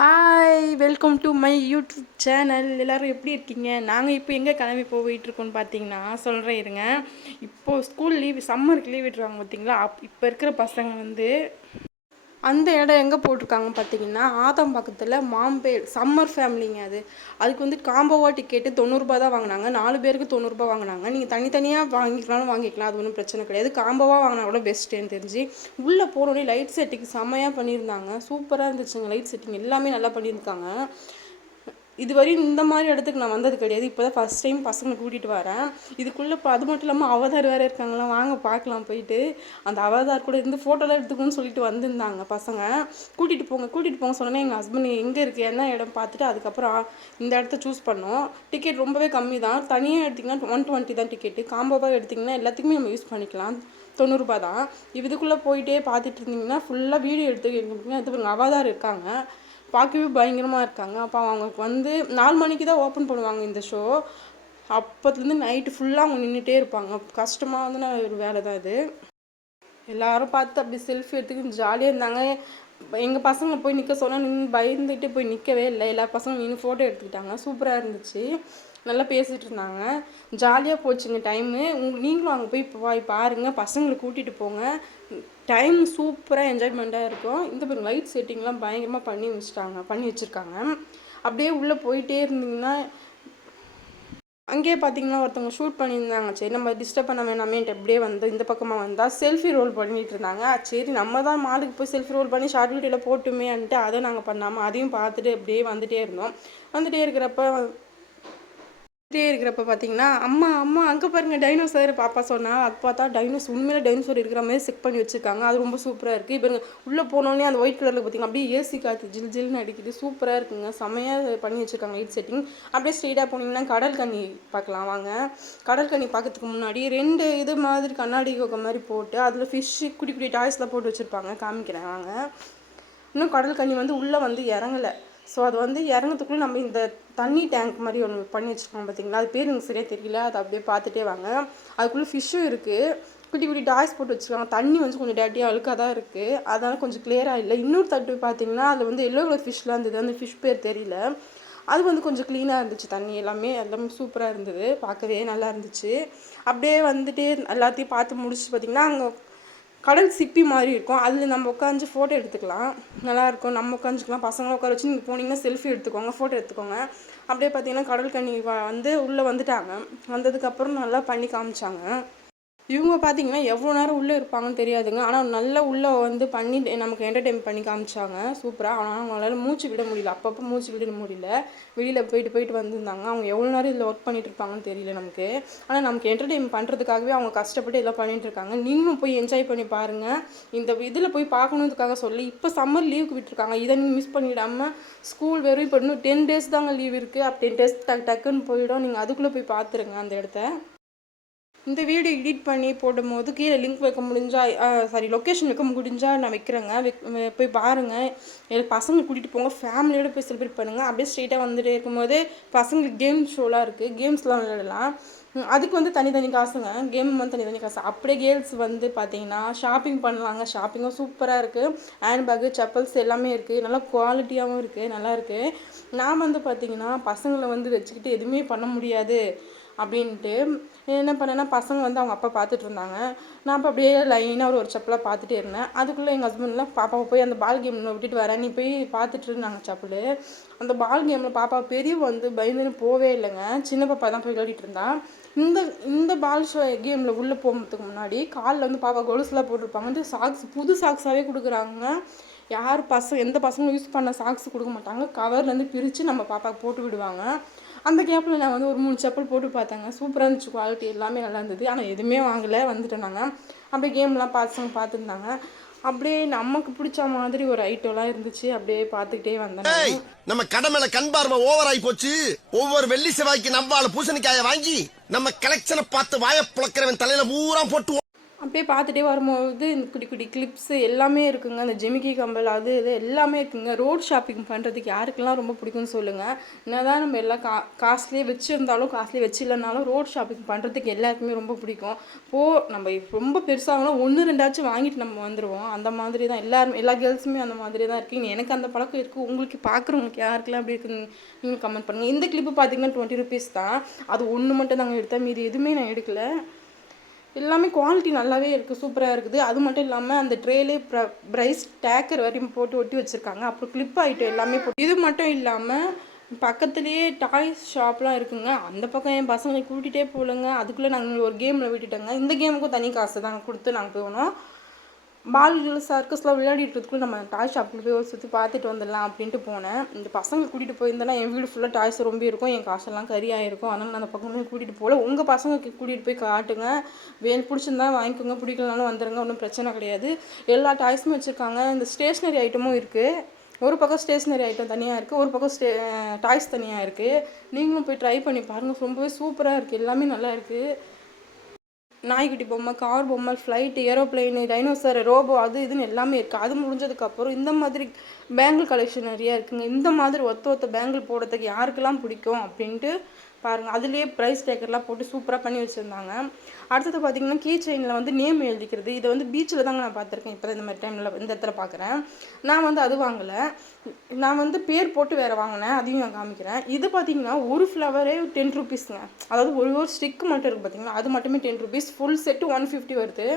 Hi welcome to my YouTube channel. எல்லோரும் எப்படி இருக்கீங்க? நாங்கள் இப்போ எங்கே கிளம்பி போயிட்டுருக்கோன்னு பார்த்தீங்கன்னா சொல்கிறேன் இருங்க. இப்போது ஸ்கூல் லீவ் சம்மருக்கு லீவ் விட்டுருவாங்க பார்த்தீங்களா? இப்போ இருக்கிற பசங்க வந்து அந்த இடம் எங்கே போட்டிருக்காங்க பார்த்தீங்கன்னா ஆதம்பாக்கத்தில் மாம்பேடு சம்மர் ஃபேமிலிங்க. அதுக்கு வந்து காம்போவா டிக்கெட்டு 90 ரூபா தான் வாங்கினாங்க. 4 பேருக்கு 90 ரூபா வாங்கினாங்க. நீங்கள் தனித்தனியாக வாங்கிக்கலாம்னு வாங்கிக்கலாம், அது ஒன்றும் பிரச்சனை கிடையாது. காம்போவாக வாங்கினா கூட பெஸ்ட்டுன்னு தெரிஞ்சு உள்ளே போனோடனே லைட் செட்டிங் செம்மையாக பண்ணியிருந்தாங்க. சூப்பராக இருந்துச்சுங்க. லைட் செட்டிங் எல்லாமே நல்லா பண்ணியிருக்காங்க. இதுவரையும் இந்த மாதிரி இடத்துக்கு நான் வந்தது கிடையாது. இப்போ தான் ஃபஸ்ட் டைம் பசங்களை கூட்டிகிட்டு வரேன். இதுக்குள்ளே இப்போ அது மட்டும் இல்லாமல் அவதார் வேறு இருக்காங்களாம். வாங்க பார்க்கலாம் போயிட்டு. அந்த அவதார் கூட இருந்து ஃபோட்டோலாம் எடுத்துக்கணும்னு சொல்லிட்டு வந்திருந்தாங்க பசங்க. கூட்டிகிட்டு போங்க சொன்னேன். எங்கள் ஹஸ்பண்ட் எங்கே இருக்குது என்ன இடம் பார்த்துட்டு அதுக்கப்புறம் இந்த இடத்த சூஸ் பண்ணோம். டிக்கெட் ரொம்பவே கம்மி தான். தனியாக எடுத்திங்கன்னா 120 தான் டிக்கெட்டு. காம்போவாக எடுத்திங்கன்னா எல்லாத்துக்குமே நம்ம யூஸ் பண்ணிக்கலாம். 90 ரூபா தான். இதுக்குள்ளே போயிட்டே பார்த்துட்டு இருந்தீங்கன்னா ஃபுல்லாக வீடியோ எடுத்துக்கிட்டிங்கன்னா இது அவதார் இருக்காங்க. பார்க்கவே பயங்கரமாக இருக்காங்க. அப்போ அவங்களுக்கு வந்து 4 மணிக்கு தான் ஓப்பன் பண்ணுவாங்க இந்த ஷோ. அப்போத்துலேருந்து நைட்டு ஃபுல்லாக அவங்க நின்றுட்டே இருப்பாங்க. கஷ்டமான ஒரு வேலை தான் இது. எல்லோரும் பார்த்து அப்படி செல்ஃபி எடுத்துக்கிட்டு ஜாலியாக இருந்தாங்க. எங்கள் பசங்களை போய் நிற்க சொன்னால் நின்று பயந்துட்டு போய் நிற்கவே இல்லை. எல்லா பசங்களும் நின்று ஃபோட்டோ எடுத்துக்கிட்டாங்க. சூப்பராக இருந்துச்சு. நல்லா பேசிகிட்டு இருந்தாங்க. ஜாலியாக போச்சுங்க டைமு. நீங்களும் அங்கே போய் பாருங்கள். பசங்களை கூட்டிகிட்டு போங்க. டைம் சூப்பராக என்ஜாய்மெண்ட்டாக இருக்கும். இந்த பேர் லைட் செட்டிங்லாம் பயங்கரமாக பண்ணி வச்சுருக்காங்க. அப்படியே உள்ளே போயிட்டே இருந்தீங்கன்னா அங்கேயே பார்த்தீங்கன்னா ஒருத்தவங்க ஷூட் பண்ணியிருந்தாங்க. சரி நம்ம டிஸ்டர்ப் பண்ண வேணாமேன்ட்டு அப்படியே வந்து இந்த பக்கமாக வந்தால் செல்ஃபி ரோல் பண்ணிகிட்டு இருந்தாங்க. சரி நம்ம தான் மாலுக்கு போய் செல்ஃபி ரோல் பண்ணி ஷார்ட் வீடியோவில் போட்டுமேன்ட்டு அதை நாங்கள் பண்ணாமல் அதையும் பார்த்துட்டு அப்படியே வந்துகிட்டே இருந்தோம். வந்துகிட்டே இருக்கிறப்ப பார்த்தீங்கன்னா அம்மா அங்கே பாருங்கள் டைனோசர் பாப்பா சொன்னால் அது பார்த்தா உண்மையிலே டைனோசர் இருக்கிற மாதிரி செக் பண்ணி வச்சுருக்காங்க. அது ரொம்ப சூப்பராக இருக்குது. இப்போ உள்ளே போனோடனே அந்த ஒயிட் கலரில் பார்த்தீங்கன்னா அப்படியே ஏசி காற்று ஜில்னு அடிக்குது. சூப்பராக இருக்குங்க. செம்மையாக பண்ணி வச்சுருக்காங்க லைட் செட்டிங். அப்படியே ஸ்ட்ரெயிட்டாக போனீங்கன்னா கடல் கன்னி பார்க்கலாம் வாங்க. கடல் கன்னி பார்க்கறதுக்கு முன்னாடி 2 இது மாதிரி கண்ணாடி கோக்க மாதிரி போட்டு அதில் ஃபிஷ்ஷு குட்டி குட்டி டாய்ஸ்லாம் போட்டு வச்சுருப்பாங்க. காமிக்கிறேன் வாங்க. இன்னும் கடல் கன்னி வந்து உள்ளே வந்து இறங்கலை. ஸோ அது வந்து இறங்கிறதுக்குள்ளே நம்ம இந்த தண்ணி டேங்க் மாதிரி ஒன்று பண்ணி வச்சுருக்கோம் பார்த்தீங்களா? அது பேர் எனக்கு சரியாக தெரியல. அதை அப்படியே பார்த்துட்டே வாங்க. அதுக்குள்ளே ஃபிஷ்ஷும் இருக்குது. குட்டி குட்டி டாய்ஸ் போட்டு வச்சுருக்காங்க. தண்ணி வந்து கொஞ்சம் டேட்டியாக அழுக்காக தான் இருக்குது. அதனால் கொஞ்சம் கிளியராக இல்லை. இன்னொரு தட்டு பார்த்தீங்கன்னா அதில் வந்து எல்லோ கலர் ஃபிஷ்லாம் இருந்தது. அந்த ஃபிஷ் பேர் தெரியல. அது வந்து கொஞ்சம் க்ளீனாக இருந்துச்சு. தண்ணி எல்லாமே சூப்பராக இருந்தது. பார்க்கவே நல்லா இருந்துச்சு. அப்படியே வந்துட்டு எல்லாத்தையும் பார்த்து முடிச்சு பார்த்திங்கன்னா அங்கே கடல் சிப்பி மாதிரி இருக்கும். அதில் நம்ம உட்காந்து ஃபோட்டோ எடுத்துக்கலாம். நல்லாயிருக்கும். நம்ம உட்காந்துக்கலாம். பசங்களை உட்கார வச்சு நீங்கள் போனீங்கன்னா செல்ஃபி எடுத்துக்கோங்க, ஃபோட்டோ எடுத்துக்கோங்க. அப்படியே பார்த்தீங்கன்னா கடல் கன்னி வந்து உள்ளே வந்துட்டாங்க. வந்ததுக்கப்புறம் நல்லா பண்ணி காமிச்சாங்க. இவங்க பார்த்தீங்கன்னா எவ்வளோ நேரம் உள்ளே இருப்பாங்கன்னு தெரியாதுங்க. ஆனால் நல்லா உள்ளே வந்து பண்ணி நமக்கு என்டர்டெயின் பண்ணி காமிச்சாங்க சூப்பராக. ஆனால் அவங்களால மூச்சு விட முடியல. அப்பப்போ மூச்சு விட முடியல. வெளியில் போயிட்டு வந்திருந்தாங்க. அவங்க எவ்வளோ நேரம் இதில் ஒர்க் பண்ணிகிட்டு இருப்பாங்கன்னு தெரியல நமக்கு. ஆனால் நமக்கு என்டர்டெயின் பண்ணுறதுக்காகவே அவங்க கஷ்டப்பட்டு எல்லாம் பண்ணிகிட்டு இருக்காங்க. நீங்களும் போய் என்ஜாய் பண்ணி பாருங்கள். இந்த இதில் போய் பார்க்கணுன்றதுக்காக சொல்லி இப்போ சம்மர் லீவுக்கு விட்டுருக்காங்க. இதை நீங்கள் மிஸ் பண்ணிடாமல் ஸ்கூல் வெறும் இப்போ இன்னும் 10 டேஸ் தாங்க லீவ் இருக்குது. அப்போ 10 டேஸ் டக்குன்னு போயிடும். நீங்கள் அதுக்குள்ளே போய் பார்த்துருங்க அந்த இடத்த. இந்த வீடியோ எடிட் பண்ணி போடும்போது கீழே லிங்க் வைக்க முடிஞ்சால் லொக்கேஷன் வைக்க முடிஞ்சால் நான் வைக்கிறேங்க. போய் பாருங்கள். எனக்கு பசங்களை கூட்டிகிட்டு போங்க. ஃபேமிலியோடு போய் செலிப்ரேட் பண்ணுங்கள். அப்படியே ஸ்ட்ரெயிட்டாக வந்துட்டு இருக்கும்போது பசங்களுக்கு கேம் ஷோலாம் இருக்குது. கேம்ஸ்லாம் விளையாடலாம். அதுக்கு வந்து தனி காசுங்க. கேம் வந்து தனி காசு. அப்படியே கேர்ள்ஸ் வந்து பார்த்தீங்கன்னா ஷாப்பிங் பண்ணலாங்க. ஷாப்பிங்கும் சூப்பராக இருக்குது. ஹேண்ட்பேக்கு செப்பல்ஸ் எல்லாமே இருக்குது. நல்லா குவாலிட்டியாகவும் இருக்குது. நல்லாயிருக்கு. நான் வந்து பார்த்தீங்கன்னா பசங்களை வந்து வச்சுக்கிட்டு எதுவுமே பண்ண முடியாது அப்படின்ட்டு என்ன பண்ணேன்னா பசங்க வந்து அவங்க அப்பா பார்த்துட்டு இருந்தாங்க. நான் அப்போ அப்படியே லைனாக ஒரு செப்பலாக பார்த்துட்டே இருந்தேன். அதுக்குள்ளே எங்கள் ஹஸ்பண்ட்லாம் பாப்பாவை போய் அந்த பால் கேமில் விட்டுட்டு வரேன், நீ போய் பார்த்துட்டு இருந்தாங்க செப்பல். அந்த பால் கேமில் பாப்பா பெரியவ வந்து பயந்துன்னு போவே இல்லைங்க. சின்ன பாப்பா தான் போய் விளையாடிட்டு இருந்தா. இந்த பால் கேமில் உள்ளே போகிறதுக்கு முன்னாடி காலில் வந்து பாப்பா கொலுசுலாம் போட்டிருப்பாங்க. வந்து புது சாக்ஸாகவே கொடுக்குறாங்க. எந்த பசங்களும் யூஸ் பண்ண சாக்ஸ் கொடுக்க மாட்டாங்க. கவர்லேருந்து பிரித்து நம்ம பாப்பாவுக்கு போட்டு விடுவாங்க. அந்த கேப்பில் நான் வந்து ஒரு 3 செப்பல் போட்டு பார்த்தேங்க. சூப்பராக இருந்துச்சு. குவாலிட்டி எல்லாமே நல்லா இருந்தது. ஆனால் எதுவுமே வாங்கலை. வந்துட்டோம் நாங்கள். அப்படியே கேம்லாம் பார்த்துருந்தாங்க. அப்படியே நமக்கு பிடிச்ச மாதிரி ஒரு ஐட்டம்லாம் இருந்துச்சு. அப்படியே பார்த்துக்கிட்டே வந்தேன். நம்ம கடமையில கண் பார்வை ஓவர் ஆகி போச்சு. ஒவ்வொரு வெள்ளி செவ்வாய்க்கு நம்மால பூசணிக்காயை வாங்கி நம்ம கலெக்ஷனை பார்த்து வாய புழக்கிறவன் தலையில பூரா போட்டு அப்படியே பார்த்துட்டே வரும்போது இந்த குட்டி குட்டி கிளிப்ஸு எல்லாமே இருக்குங்க. அந்த ஜிமிக்கி கம்பல் அது இது எல்லாமே இருக்குங்க. ரோட் ஷாப்பிங் பண்ணுறதுக்கு யாருக்கெல்லாம் ரொம்ப பிடிக்கும்னு சொல்லுங்கள். என்னதான் நம்ம எல்லாம் காசுலேயே வச்சுருந்தாலும் காசுலேயே வச்சில்லனாலும் ரோட் ஷாப்பிங் பண்ணுறதுக்கு எல்லாருக்குமே ரொம்ப பிடிக்கும். நம்ம ரொம்ப பெருசாகலாம் 1 2ஆச்சும் வாங்கிட்டு நம்ம வந்துடுவோம். அந்த மாதிரி தான் எல்லா கேர்ள்ஸுமே அந்த மாதிரி தான் இருக்கீங்க. எனக்கு அந்த பழக்கம் இருக்குது. உங்களுக்கு பார்க்குறவங்களுக்கு யாருக்கெல்லாம் அப்படி இருக்குன்னு நீங்கள் கமெண்ட் பண்ணுங்கள். இந்த கிளிப்பு பார்த்தீங்கன்னா 20 ருபீஸ் தான். அது ஒன்று மட்டும் தாங்க எடுத்தேன், மீதி எதுவுமே நான் எடுக்கல. எல்லாமே குவாலிட்டி நல்லாவே இருக்குது, சூப்பராக இருக்குது. அது மட்டும் இல்லாமல் அந்த ட்ரேலே ப்ரைஸ் டேக்கர் வரையும் போட்டு ஒட்டி வச்சுருக்காங்க. அப்புறம் கிளிப் ஐட்டம் எல்லாமே இது மட்டும் இல்லாமல் பக்கத்துலேயே டாய்ஸ் ஷாப்லாம் இருக்குங்க. அந்த பக்கம் என் பசங்களை கூட்டிகிட்டே போகலங்க. அதுக்குள்ளே நாங்கள் ஒரு கேமில் விட்டுட்டோங்க. இந்த கேமுக்கும் தனி காசு தாங்க கொடுத்து நாங்கள் போனோம். பால்கள் சர்க்கஸ்லாம் விளையாடிட்டுருக்குள்ள நம்ம டாய் ஷாப்பில் போய் ஒரு சுற்றி பார்த்துட்டு வந்துடலாம் அப்படின்ட்டு போனேன். இந்த பசங்க கூட்டிகிட்டு போயிருந்தேன்னா என் வீடு ஃபுல்லாக டாய்ஸ் ரொம்ப இருக்கும், என் காசெல்லாம் கரியாக இருக்கும். அதனால் நான் அந்த பக்கமே கூட்டிகிட்டு போகல. உங்கள் பசங்களுக்கு கூட்டிகிட்டு போய் காட்டுங்க. பிடிச்சிருந்தா வாங்கிக்கோங்க, பிடிக்கலனாலும் வந்துடுங்க, ஒன்றும் பிரச்சனை கிடையாது. எல்லா டாய்ஸுமே வச்சுருக்காங்க. இந்த ஸ்டேஷ்னரி ஐட்டமும் இருக்குது. ஒரு பக்கம் ஸ்டேஷ்னரி ஐட்டம் தனியாக இருக்குது, ஒரு பக்கம் டாய்ஸ் தனியாக இருக்குது. நீங்களும் போய் ட்ரை பண்ணி பாருங்கள். ரொம்பவே சூப்பராக இருக்குது, எல்லாமே நல்லா இருக்குது. நாய்க்குட்டி பொம்மை, கார் பொம்மை, ஃப்ளைட்டு, ஏரோப்ளைனு, டைனோசர், ரோபோ அது இதுன்னு எல்லாமே இருக்குது. அது முடிஞ்சதுக்கப்புறம் இந்த மாதிரி பேங்கிள் கலெக்ஷன் நிறையா இருக்குங்க. இந்த மாதிரி ஒத்த பேங்கிள் போடுறதுக்கு யாருக்கெல்லாம் பிடிக்கும் அப்படின்ட்டு பாருங்கள். அதுலேயே ப்ரைஸ் டேக்கர்லாம் போட்டு சூப்பராக பண்ணி வச்சுருந்தாங்க. அடுத்தது பார்த்திங்கன்னா கீ செயினில் வந்து நேம் எழுதிக்கிறது. இதை வந்து பீச்சில் தாங்க நான் பார்த்துருக்கேன். இப்போ இந்த மாதிரி டைமில் இந்த இடத்துல பார்க்குறேன். நான் வந்து அது வாங்கலை, நான் வந்து பேர் போட்டு வேறு வாங்கினேன். அதையும் நான் காமிக்கிறேன். இது பார்த்திங்கன்னா ஒரு ஃப்ளவரே 10 ருபீஸுங்க. அதாவது ஒரு ஸ்டிக்கு மட்டும் இருக்குது பார்த்திங்களா, அது மட்டுமே 10 ருபீஸ். ஃபுல் செட்டு 150 வருது.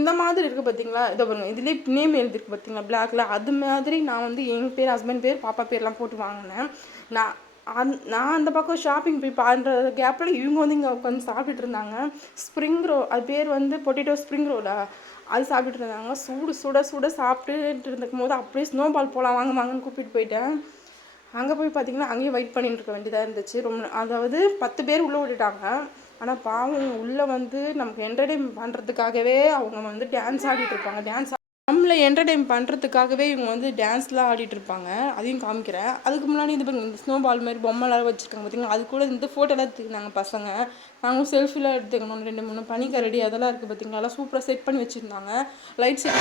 இந்த மாதிரி இருக்குது பார்த்திங்களா, இதை பாருங்கள், இதுலேயே நேம் எழுதிருக்கு பார்த்திங்களா பிளாக்ல. அது மாதிரி நான் வந்து எங்கள் பேர், ஹஸ்பண்ட் பேர், பாப்பா பேர்லாம் போட்டு வாங்கினேன். நான் அந்த பக்கம் ஷாப்பிங் போய் பண்ணுற கேப்பில் இவங்க வந்து இங்கே உட்காந்து சாப்பிட்டுட்டு இருந்தாங்க. ஸ்ப்ரிங் ரோல், அது பேர் வந்து பொட்டேட்டோ ஸ்ப்ரிங் ரோலா, அது சாப்பிட்டுட்டு இருந்தாங்க. சுட சாப்பிட்டுட்டு இருக்கும் போது அப்படியே ஸ்னோ பால் போகலாம் வாங்கன்னு கூப்பிட்டு போயிட்டேன். அங்கே போய் பார்த்திங்கன்னா அங்கேயும் வெயிட் பண்ணிட்டு இருக்க வேண்டியதாக இருந்துச்சு. அதாவது 10 பேர் உள்ளே விட்டுட்டாங்க. ஆனால் பாவம் உள்ளே வந்து நமக்கு என்டர்டெயின் பண்ணுறதுக்காகவே அவங்க வந்து டான்ஸ் ஆடிட்டு இருப்பாங்க. நம்மளை என்டர்டெயின் பண்ணுறதுக்காகவே இவங்க வந்து டான்ஸ்லாம் ஆடிட்டு இருப்பாங்க. அதையும் காமிக்கிறேன். அதுக்கு முன்னாடி இந்த ஸ்னோ பால் மாதிரி பொம்மைலாம் வச்சுருக்காங்க பார்த்திங்கன்னா, அது கூட இந்த ஃபோட்டோலாம் எடுத்துக்கினாங்க பசங்க. நாங்களும் செல்ஃபிலாம் எடுத்துக்கணும். 2 3 பனிக்கரடி அதெல்லாம் இருக்குது பார்த்திங்களா, அதெல்லாம் சூப்பராக செட் பண்ணி வச்சுருந்தாங்க. லைட் செட்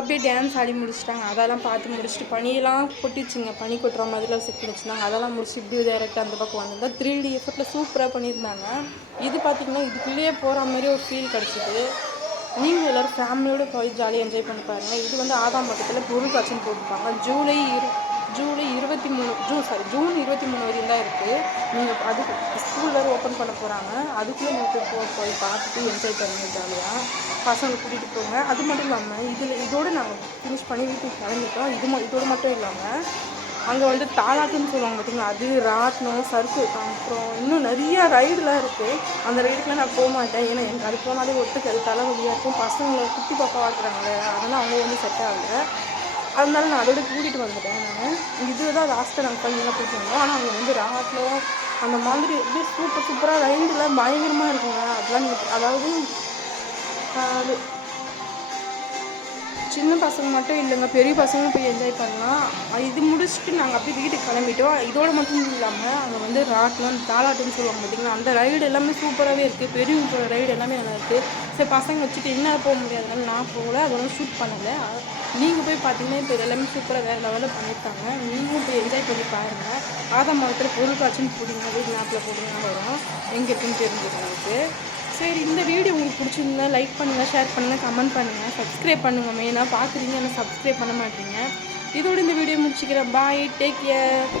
அப்படியே டான்ஸ் ஆடி முடிச்சிட்டாங்க. அதெல்லாம் பார்த்து முடிச்சுட்டு பனியெல்லாம் கொட்டிச்சுங்க. பனி கொட்டுற மாதிரிலாம் செட் பண்ணி வச்சுருந்தாங்க. அதெல்லாம் முடிச்சு இப்படி டேரெக்டாக அந்த பக்கம் வந்திருந்தா 3D எஃபெக்டில் சூப்பராக பண்ணியிருந்தாங்க. இது பார்த்திங்கன்னா இதுக்குள்ளேயே போகிற மாதிரி ஒரு ஃபீல் கிடச்சிது. நீங்கள் எல்லோரும் ஃபேமிலியோடு போய் ஜாலியாக என்ஜாய் பண்ணி பாருங்கள். இது வந்து ஆதாம்பக்கத்தில் பொருள் காட்சின்னு போட்டிருப்பாங்க. ஜூன் 23 வரையும் தான் இருக்குது. நீங்கள் அதுக்கு ஸ்கூல் வேறு ஓப்பன் பண்ண போகிறாங்க. அதுக்குள்ளே நீங்கள் போய் பார்த்துட்டு என்ஜாய் பண்ணுங்க ஜாலியாக. பசங்களை கூட்டிகிட்டு போங்க. அது மட்டும் இல்லாமல் இதோடு நாங்கள் ஃபினிஷ் பண்ணி வீட்டுக்கு கிளம்பிட்டோம். இதோடு மட்டும் இல்லாமல் அங்கே வந்து தாலாட்டுன்னு சொல்லுவாங்க பார்த்திங்களா, அது ராட்டினம், சர்க்கு, அப்புறம் இன்னும் நிறையா ரைடுலாம் இருக்குது. அந்த ரைடுக்குலாம் நான் போக மாட்டேன். ஏன்னா எனக்கு அது போனாலே ஒத்துக்கிறது தலைவலியாக இருக்கும். பசங்களை குட்டி பாப்பா இருக்கிறாங்களே, அதெல்லாம் அவங்க வந்து செட் ஆகலை. அதனால நான் அதோட கூட்டிகிட்டு வந்துட்டேன். இதுதான் லாஸ்ட்டாக நாங்கள் பையன்லாம் போயிட்டு வந்தோம். ஆனால் அங்கே வந்து ராட்டினம் அந்த மாதிரி அப்படியே சூப்பராக ரைடுலாம் பயங்கரமாக இருக்குங்க. அதெல்லாம் அதாவது அது சின்ன பசங்க மட்டும் இல்லைங்க, பெரிய பசங்களும் போய் என்ஜாய் பண்ணலாம். இது முடிச்சுட்டு நாங்கள் அப்படியே வீட்டுக்கு கிளம்பிட்டோம். இதோடு மட்டும் இல்லாமல் அங்கே வந்து ராட்டினம், தாலாட்டுன்னு சொல்லுவாங்க பார்த்திங்கன்னா, அந்த ரைடு எல்லாமே சூப்பராகவே இருக்குது. பெரியவங்க போகிற ரைடு எல்லாமே நல்லா இருக்குது. சரி பசங்க வச்சுட்டு என்ன போக முடியாதுனால நான் போகல, அதெல்லாம் ஷூட் பண்ணலை. நீங்கள் போய் பார்த்தீங்கன்னா இப்போ எல்லாமே சூப்பராக வேறு லெவலில் பண்ணியிருக்காங்க. நீங்களும் போய் என்ஜாய் பண்ணி பாருங்கள். ஆதாம்பரத்தில் பொருள் காட்சின்னு போட்டிங்கன்னா வீட்டு நாட்டில் போட்டிங்கன்னா வரும், எங்கே இருக்குன்னு தெரிஞ்சுக்கிறதுக்கு. சரி, இந்த வீடியோ உங்களுக்கு பிடிச்சிருந்தா லைக் பண்ணுங்கள், ஷேர் பண்ணுங்கள், கமெண்ட் பண்ணுங்கள், சப்ஸ்கிரைப் பண்ணுங்கள். மெயினாக பார்க்குறீங்க ஆனால் சப்ஸ்கிரைப் பண்ண மாட்டீங்க. இதோட இந்த வீடியோ முடிச்சுக்கிறேன். பாய், டேக் கேர்.